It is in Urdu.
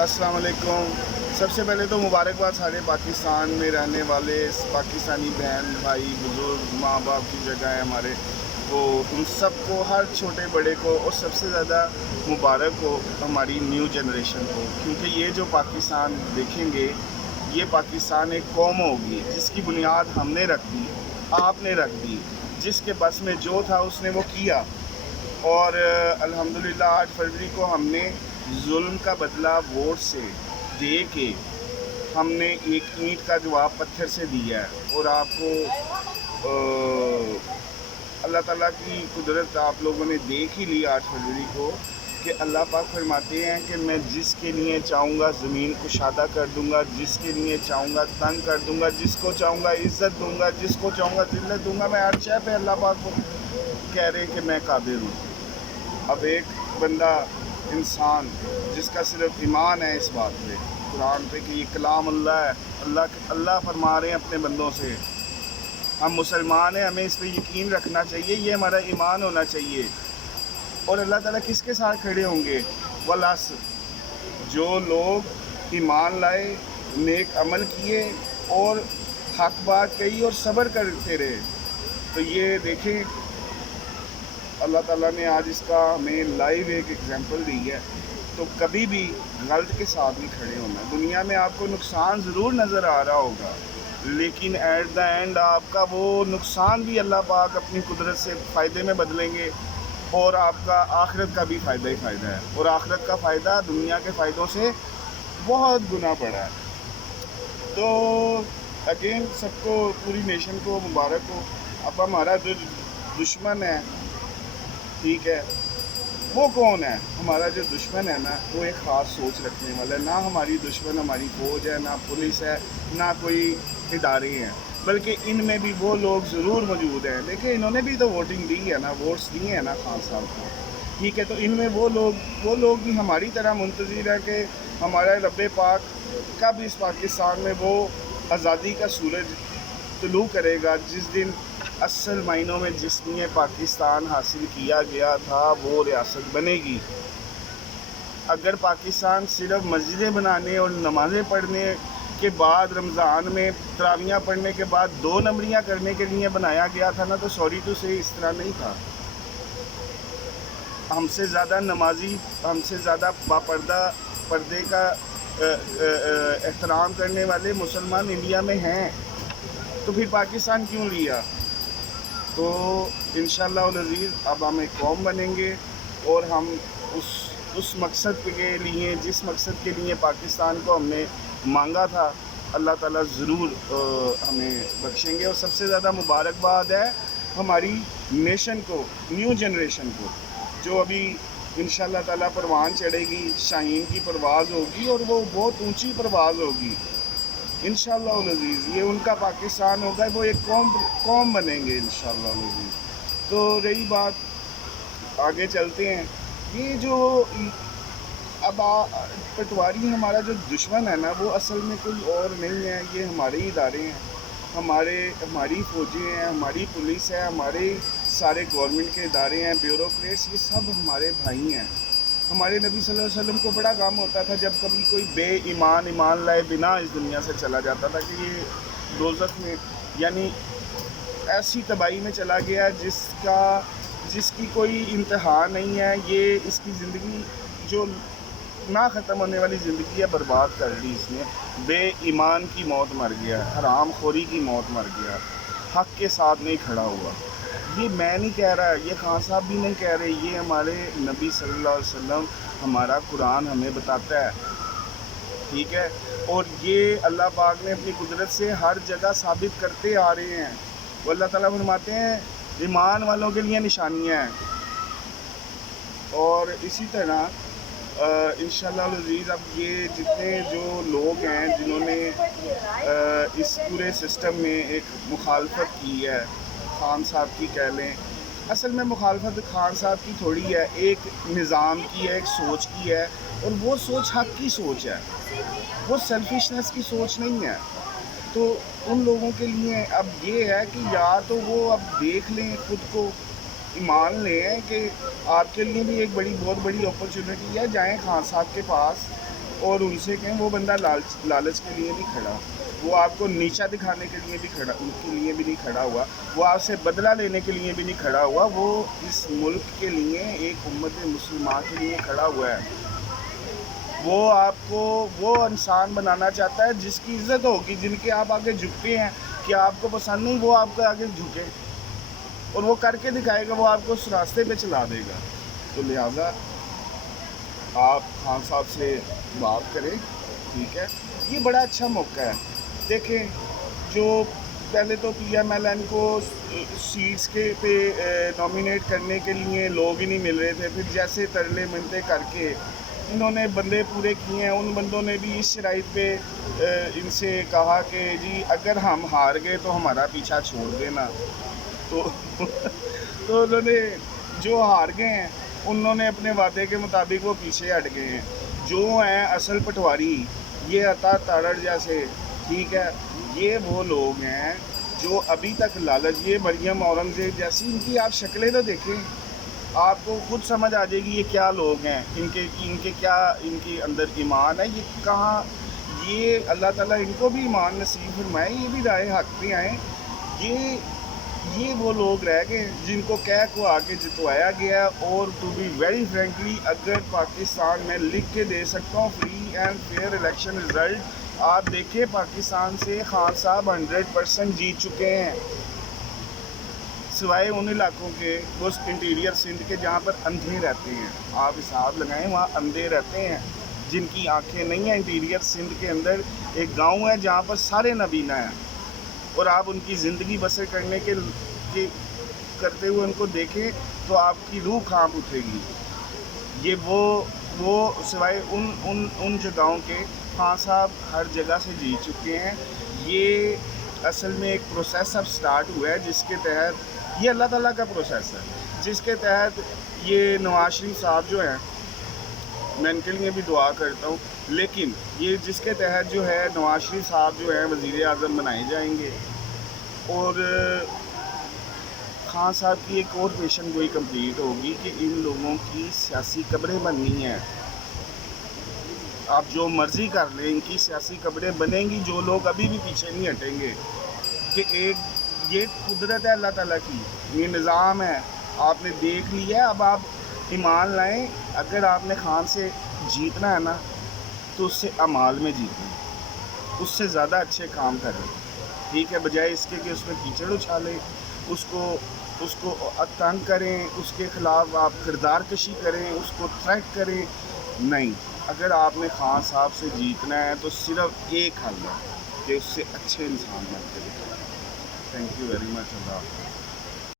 السلام علیکم۔ سب سے پہلے تو مبارکباد سارے پاکستان میں رہنے والے پاکستانی بہن بھائی بزرگ ماں باپ کی جگہ ہے ہمارے، وہ ان سب کو، ہر چھوٹے بڑے کو، اور سب سے زیادہ مبارک ہو ہماری نیو جنریشن کو، کیونکہ یہ جو پاکستان دیکھیں گے یہ پاکستان ایک قوم ہوگی جس کی بنیاد ہم نے رکھ دی، آپ نے رکھ دی، جس کے بس میں جو تھا اس نے وہ کیا، اور الحمدللہ 8 فروری کو ہم نے ظلم کا بدلہ ووٹ سے دے کے ہم نے ایک اینٹ کا جواب پتھر سے دیا ہے، اور آپ کو اللہ تعالیٰ کی قدرت آپ لوگوں نے دیکھ ہی لی 8 فروری کو، کہ اللہ پاک فرماتے ہیں کہ میں جس کے لیے چاہوں گا زمین کشادہ کر دوں گا، جس کے لیے چاہوں گا تنگ کر دوں گا، جس کو چاہوں گا عزت دوں گا، جس کو چاہوں گا ذلت دوں گا۔ میں ہر شے پہ اللہ پاک کو کہہ رہے کہ میں قادر ہوں۔ اب ایک بندہ انسان جس کا صرف ایمان ہے اس بات پہ، قرآن پہ، کہ یہ کلام اللہ ہے، اللہ فرما رہے ہیں اپنے بندوں سے، ہم مسلمان ہیں، ہمیں اس پہ یقین رکھنا چاہیے، یہ ہمارا ایمان ہونا چاہیے۔ اور اللہ تعالیٰ کس کے ساتھ کھڑے ہوں گے؟ والعصر، جو لوگ ایمان لائے، نیک عمل کیے اور حق بات کہی اور صبر کرتے رہے۔ تو یہ دیکھیں اللہ تعالیٰ نے آج اس کا ہمیں لائیو ایک ایگزامپل دی ہے۔ تو کبھی بھی غلط کے ساتھ نہیں کھڑے ہونا۔ دنیا میں آپ کو نقصان ضرور نظر آ رہا ہوگا، لیکن ایٹ دا اینڈ آپ کا وہ نقصان بھی اللہ پاک اپنی قدرت سے فائدے میں بدلیں گے، اور آپ کا آخرت کا بھی فائدہ ہی فائدہ ہے، اور آخرت کا فائدہ دنیا کے فائدوں سے بہت گنا بڑا ہے۔ تو اگین سب کو، پوری نیشن کو مبارک ہو۔ اب ہمارا جو دشمن ہے، ٹھیک ہے، وہ کون ہے؟ ہمارا جو دشمن ہے نا، وہ ایک خاص سوچ رکھنے والا ہے۔ نہ ہماری دشمن ہماری فوج ہے، نہ پولیس ہے، نہ کوئی ادارے ہیں، بلکہ ان میں بھی وہ لوگ ضرور موجود ہیں۔ دیکھیں انہوں نے بھی تو ووٹنگ دی ہے نا، ووٹس دیے ہیں نا خان صاحب کو، ٹھیک ہے۔ تو ان میں وہ لوگ بھی ہماری طرح منتظر ہے کہ ہمارا رب پاک کب اس پاکستان میں وہ آزادی کا سورج طلوع کرے گا، جس دن اصل معنوں میں جس نے پاکستان حاصل کیا گیا تھا وہ ریاست بنے گی۔ اگر پاکستان صرف مسجدیں بنانے اور نمازیں پڑھنے کے بعد، رمضان میں تراویحیں پڑھنے کے بعد 2 نمبریاں کرنے کے لیے بنایا گیا تھا نا، تو سوری ٹو سے اس طرح نہیں تھا۔ ہم سے زیادہ نمازی، ہم سے زیادہ پردے کا احترام کرنے والے مسلمان انڈیا میں ہیں، تو پھر پاکستان کیوں لیا؟ تو انشاءاللہ العزیز اب ہم ایک قوم بنیں گے، اور ہم اس مقصد کے لیے، جس مقصد کے لیے پاکستان کو ہم نے مانگا تھا، اللہ تعالیٰ ضرور ہمیں بخشیں گے۔ اور سب سے زیادہ مبارکباد ہے ہماری نیشن کو، نیو جنریشن کو، جو ابھی انشاءاللہ تعالیٰ پروان چڑھے گی، شاہین کی پرواز ہوگی، اور وہ بہت اونچی پرواز ہوگی انشاءاللہ العزیز۔ یہ ان کا پاکستان ہوگا، وہ ایک قوم بنیں گے انشاءاللہ العزیز۔ تو رہی بات، آگے چلتے ہیں۔ یہ جو اب پٹواری ہمارا جو دشمن ہے نا، وہ اصل میں کوئی اور نہیں ہے، یہ ہمارے ہی ادارے ہیں، ہماری فوجیں ہیں، ہماری پولیس ہے، ہمارے سارے گورنمنٹ کے ادارے ہیں، بیوروکریٹس، یہ سب ہمارے بھائی ہیں۔ ہمارے نبی صلی اللہ علیہ وسلم کو بڑا غم ہوتا تھا جب کبھی کوئی بے ایمان لائے بنا اس دنیا سے چلا جاتا تھا، کہ یہ دوزخ میں، یعنی ایسی تباہی میں چلا گیا جس کی کوئی انتہا نہیں ہے، یہ اس کی زندگی جو نہ ختم ہونے والی زندگی ہے، برباد کر دی اس نے۔ بے ایمان کی موت مر گیا، حرام خوری کی موت مر گیا، حق کے ساتھ نہیں کھڑا ہوا۔ یہ میں نہیں کہہ رہا، یہ خان صاحب بھی نہیں کہہ رہے، یہ ہمارے نبی صلی اللہ علیہ وسلم، ہمارا قرآن ہمیں بتاتا ہے، ٹھیک ہے۔ اور یہ اللہ پاک نے اپنی قدرت سے ہر جگہ ثابت کرتے آ رہے ہیں۔ وہ اللہ تعالیٰ فرماتے ہیں ایمان والوں کے لیے نشانیاں ہیں، اور اسی طرح انشاءاللہ العزیز اب یہ جتنے جو لوگ ہیں جنہوں نے اس پورے سسٹم میں ایک مخالفت کی ہے، خان صاحب کی کہہ لیں، اصل میں مخالفت خان صاحب کی تھوڑی ہے، ایک نظام کی ہے، ایک سوچ کی ہے، اور وہ سوچ حق کی سوچ ہے، وہ سیلفشنس کی سوچ نہیں ہے۔ تو ان لوگوں کے لیے اب یہ ہے کہ یا تو وہ اب دیکھ لیں، خود کو مان لیں کہ آپ کے لیے بھی ایک بہت بڑی اپرچونٹی ہے، جائیں خان صاحب کے پاس، اور ان سے کہیں وہ بندہ لالچ کے لیے نہیں کھڑا، وہ آپ کو نیچا دکھانے کے لیے بھی کھڑا، ان کے لیے بھی نہیں کھڑا ہوا، وہ آپ سے بدلہ لینے کے لیے بھی نہیں کھڑا ہوا، وہ اس ملک کے لیے، ایک امت مسلمہ کے لیے کھڑا ہوا ہے۔ وہ آپ کو وہ انسان بنانا چاہتا ہے جس کی عزت ہوگی، جن کے آپ آگے جھکتے ہیں کہ آپ کو پسند نہیں، وہ آپ کے آگے جھکے اور وہ کر کے دکھائے گا، وہ آپ کو اس راستے پہ چلا دے گا۔ تو لہٰذا آپ خان صاحب سے بات کریں، ٹھیک ہے؟ یہ بڑا اچھا موقع ہے۔ دیکھیں، جو پہلے تو پی ایم ایل این کو سیٹس کے پہ نامینیٹ کرنے کے لیے لوگ ہی نہیں مل رہے تھے، پھر جیسے ترلے منتیں کر کے انہوں نے بندے پورے کیے ہیں، ان بندوں نے بھی اس شرائط پہ ان سے کہا کہ جی اگر ہم ہار گئے تو ہمارا پیچھا چھوڑ دینا۔ تو تو انہوں نے جو ہار گئے ہیں انہوں نے اپنے وعدے کے مطابق وہ پیچھے ہٹ گئے ہیں۔ جو ہیں اصل پٹواری، یہ عطا تارڑ جیسے، ٹھیک ہے، یہ وہ لوگ ہیں جو ابھی تک لالچ، یہ مریم اورنگزیب جیسی، ان کی آپ شکلیں تو دیکھیں، آپ کو خود سمجھ آ جائے گی یہ کیا لوگ ہیں، ان کے کیا، ان کے اندر ایمان ہے، یہ کہاں، یہ اللہ تعالیٰ ان کو بھی ایمان نصیب فرمائے، یہ بھی رائے حق پہ آئیں۔ یہ وہ لوگ رہ گئے جن کو کہہ کو آ کے جتوایا گیا۔ اور ٹو بی ویری فرینکلی، اگر پاکستان میں لکھ کے دے سکتا ہوں free and fair election result, آپ دیکھیں پاکستان سے خان صاحب 100% جیت چکے ہیں، سوائے ان علاقوں کے، وہ انٹیریئر سندھ کے جہاں پر اندھے رہتے ہیں، آپ حساب لگائیں، وہاں اندھے رہتے ہیں، جن کی آنکھیں نہیں ہیں۔ انٹیریئر سندھ کے اندر ایک گاؤں ہے جہاں پر سارے نابینا ہیں، اور آپ ان کی زندگی بسر کرنے کے کرتے ہوئے ان کو دیکھیں تو آپ کی روح کانپ اٹھے گی۔ یہ وہ سوائے ان جگہوں کے، خان صاحب ہر جگہ سے جیت چکے ہیں۔ یہ اصل میں ایک پروسیس اب سٹارٹ ہوا ہے جس کے تحت، یہ اللہ تعالیٰ کا پروسیس ہے جس کے تحت یہ نواز شریف صاحب جو ہیں، میں ان کے لیے بھی دعا کرتا ہوں، لیکن یہ جس کے تحت جو ہے نواز شریف صاحب جو ہیں وزیر اعظم بنائے جائیں گے، اور خان صاحب کی ایک اور پیشن گوئی کمپلیٹ ہوگی کہ ان لوگوں کی سیاسی قبریں بننی ہیں۔ آپ جو مرضی کر لیں، ان کی سیاسی قبریں بنیں گی، جو لوگ ابھی بھی پیچھے نہیں ہٹیں گے، کہ یہ قدرت ہے اللہ تعالیٰ کی، یہ نظام ہے، آپ نے دیکھ لیا ہے۔ اب آپ ایمان لائیں، اگر آپ نے خان سے جیتنا ہے نا تو اس سے اعمال میں جیتنا ہے، اس سے زیادہ اچھے کام کریں، ٹھیک ہے، بجائے اس کے کہ اس میں کیچڑ اچھالیں، اس کو تنگ کریں، اس کے خلاف آپ کردار کشی کریں، اس کو تھریٹ کریں۔ نہیں، اگر آپ نے خان صاحب سے جیتنا ہے تو صرف ایک حل ہے کہ اس سے اچھے انسان بن کے دکھائیں۔ تھینک یو ویری مچ، اللہ حافظ۔